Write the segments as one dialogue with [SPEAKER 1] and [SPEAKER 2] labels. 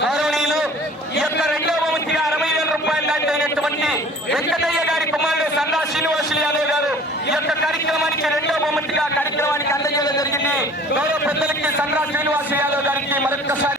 [SPEAKER 1] గౌరవనీయులు ఈ యొక్క రెండవ మంత్రిగా అరవై వేల రూపాయలు లాంటినటువంటి వెంకటయ్య గారి కుమారుడు సన్నా శ్రీనివాసులు యాదవ్ గారు ఈ యొక్క కార్యక్రమానికి రెండవ మంత్రిగా కార్యక్రమానికి అందజేయడం జరిగింది. గౌరవ పెద్దలకి సన్నా శ్రీనివాసులు యాదవ్ గారికి మరొకసారి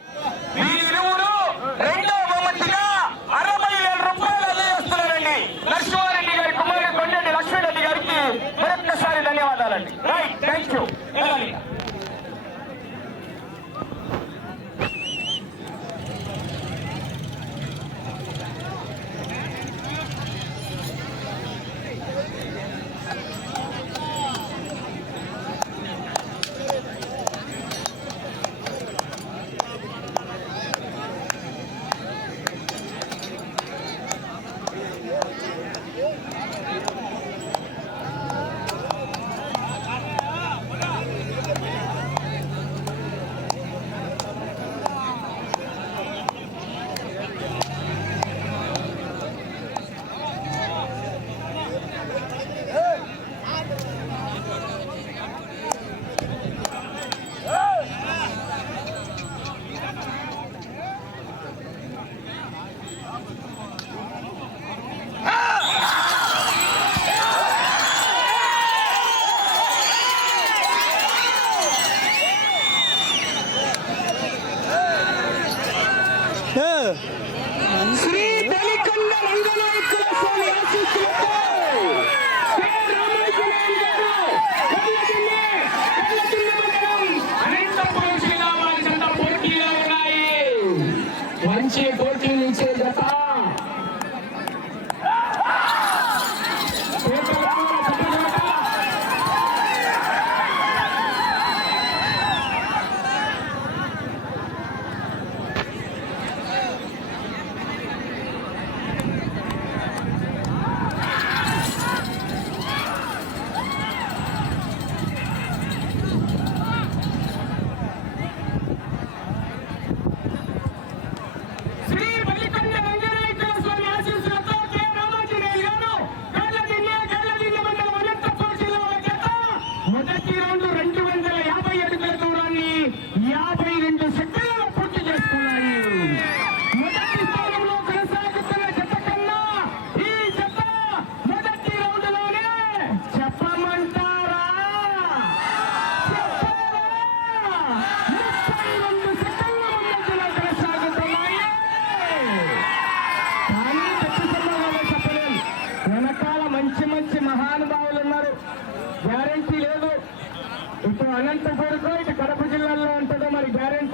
[SPEAKER 1] జిల్లాలో అంతటా మరి గ్యారెంటీ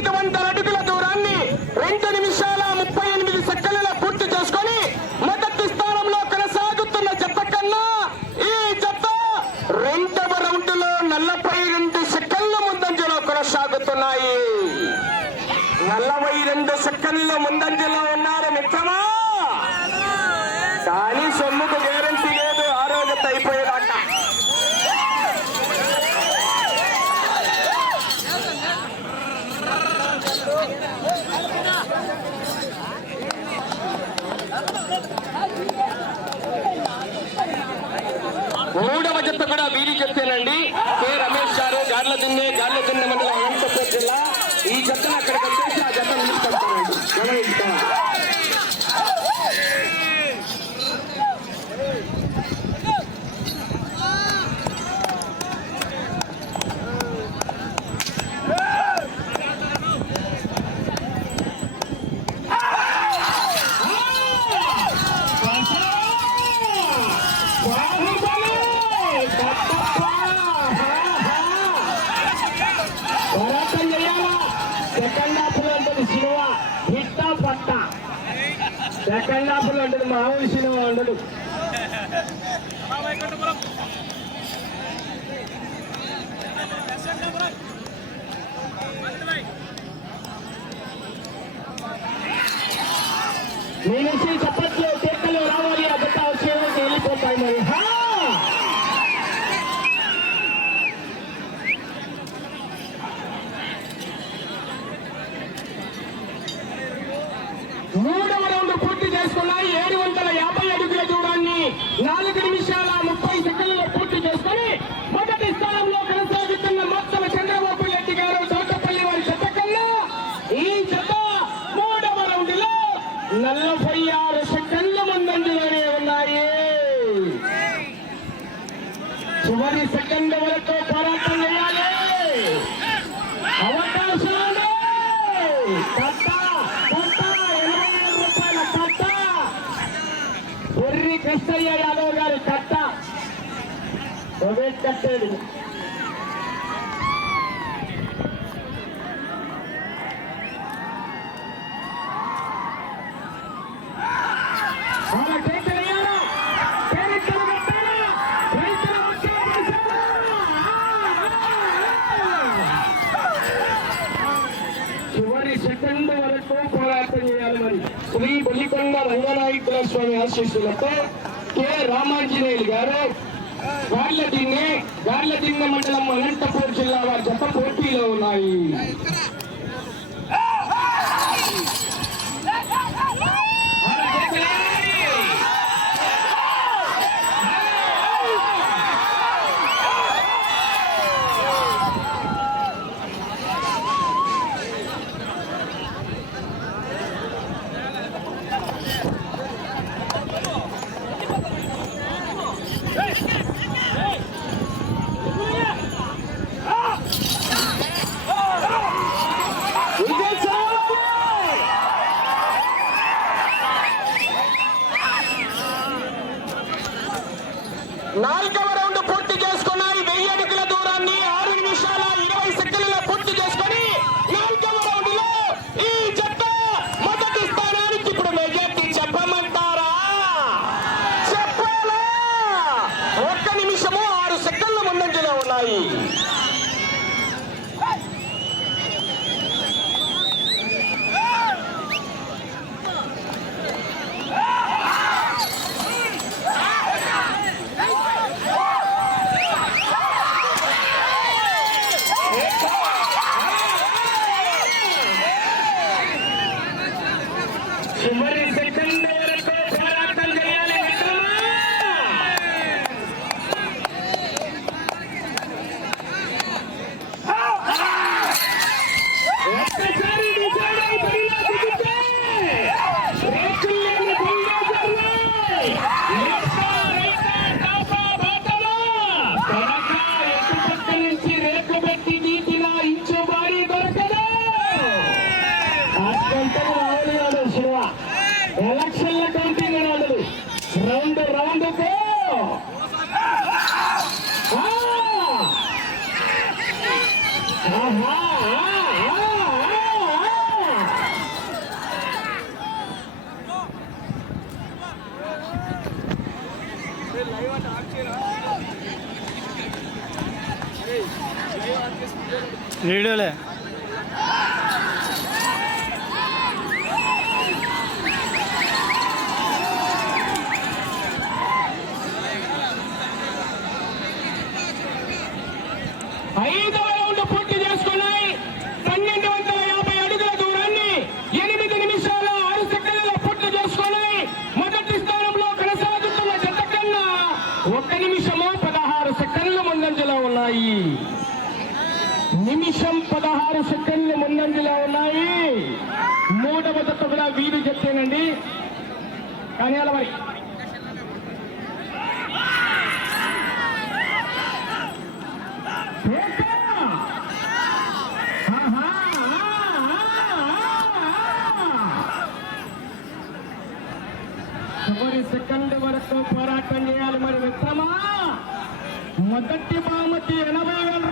[SPEAKER 1] ಸಂಗೀತವಂತರ సమస్యలండి கட்டுப்புறம் నలభై
[SPEAKER 2] ఆరు సెకండ్ల ముందంజలోనే ఉన్నాయి. చివరి సెకండ్ వరకు పోరాటం చేయాలి. అవకాశాలు కృష్ణయ్య యాదవ్ గారి కట్ట కట్టేది? ప్రభుత్వం పోరాటం చేయాలని శ్రీ బొల్లికొండ రంగనాయకుల స్వామి ఆశీస్సులతో కె. రామాంజనేయులు గారు గార్లదిన్నె గార్లదిన్నె మండలం అనంతపూర్ జిల్లా వారి జత పోటీలో ఉన్నాయి. ¡Lachelet! మర్యాల మరి. చివరి సెకండ్ వరకు పోరాటం చేయాలి మరి విక్రమా మొదటి బామతి ఎనభై వేల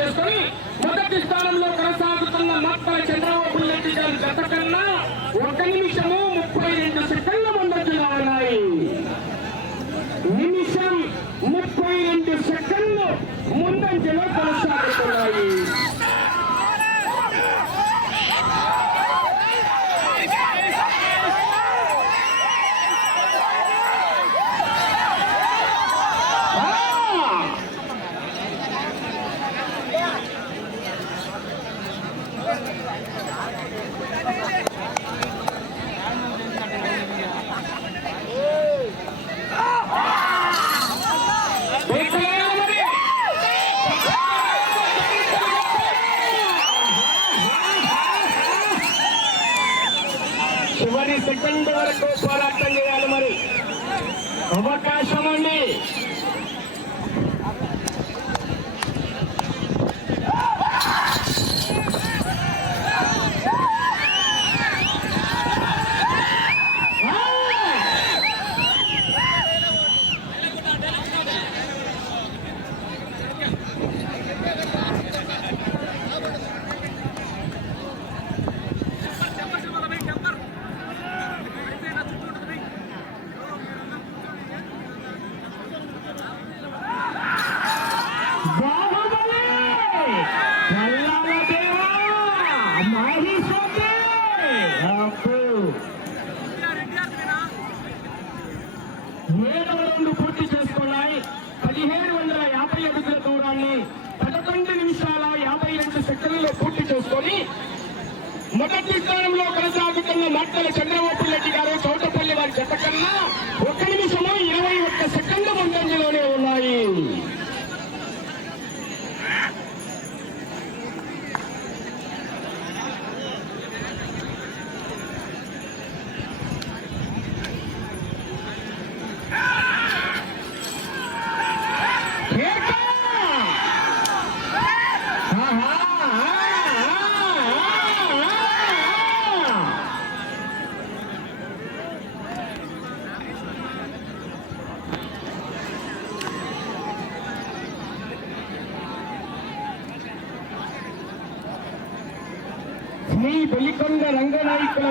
[SPEAKER 2] చేసుకుని మొదటి స్థానంలో కొనసాగుతున్న మక్కల చంద్రబాబు వరకు పోరాటం చేయాలి మరి. అవకాశం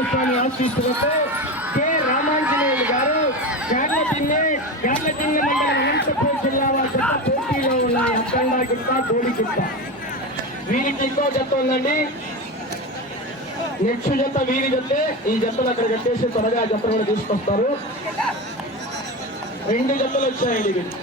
[SPEAKER 2] కుమారస్వామి ఆశీస్సులతో కె. రామాంజనేయులు గారు యార్లపిన్నె యార్లపిన్నె మండలం అనంతపురం జిల్లా వాళ్ళ పోటీలో ఉన్నాయి అక్కండా గుట్ట గోడి గుట్ట. వీరికి ఇంకో జత ఉందండి. నెక్స్ట్ జత వీరి జతే. ఈ జతలు అక్కడ కట్టేసి త్వరగా ఆ జతలను తీసుకొస్తారు. రెండు జతలు వచ్చాయండి వీళ్ళు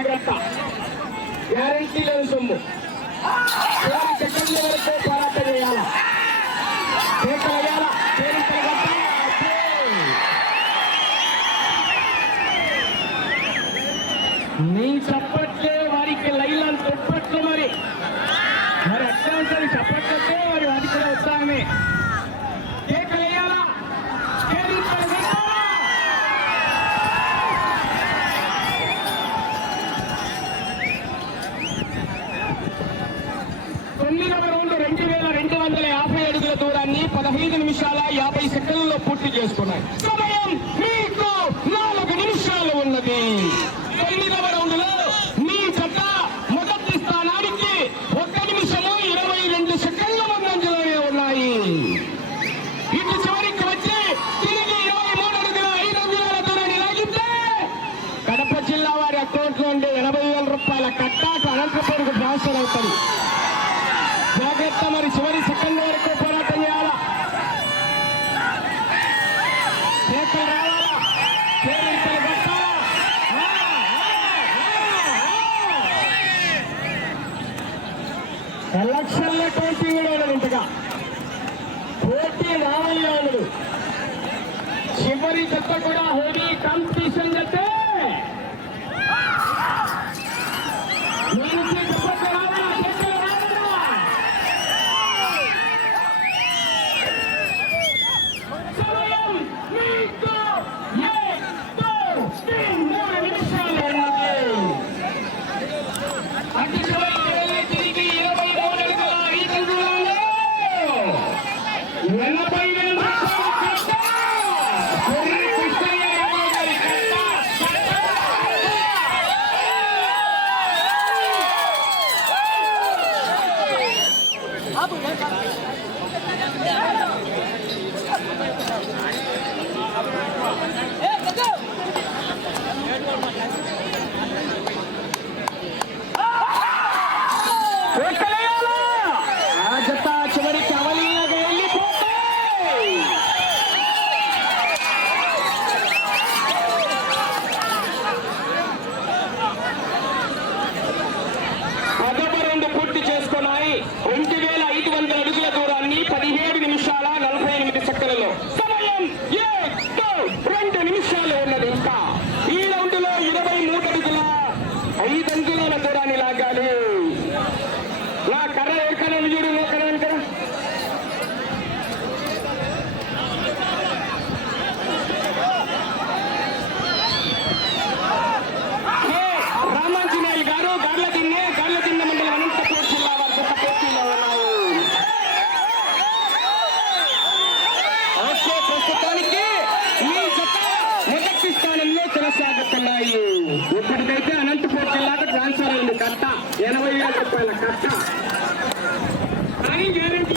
[SPEAKER 2] జాగ్రత్త. గ్యారంటీ లేదు సొమ్ము చట్టం వరకు పోరాటం చేయాలి? ఎనభై వేల రూపాయల కట్ట అని గ్యారంటీ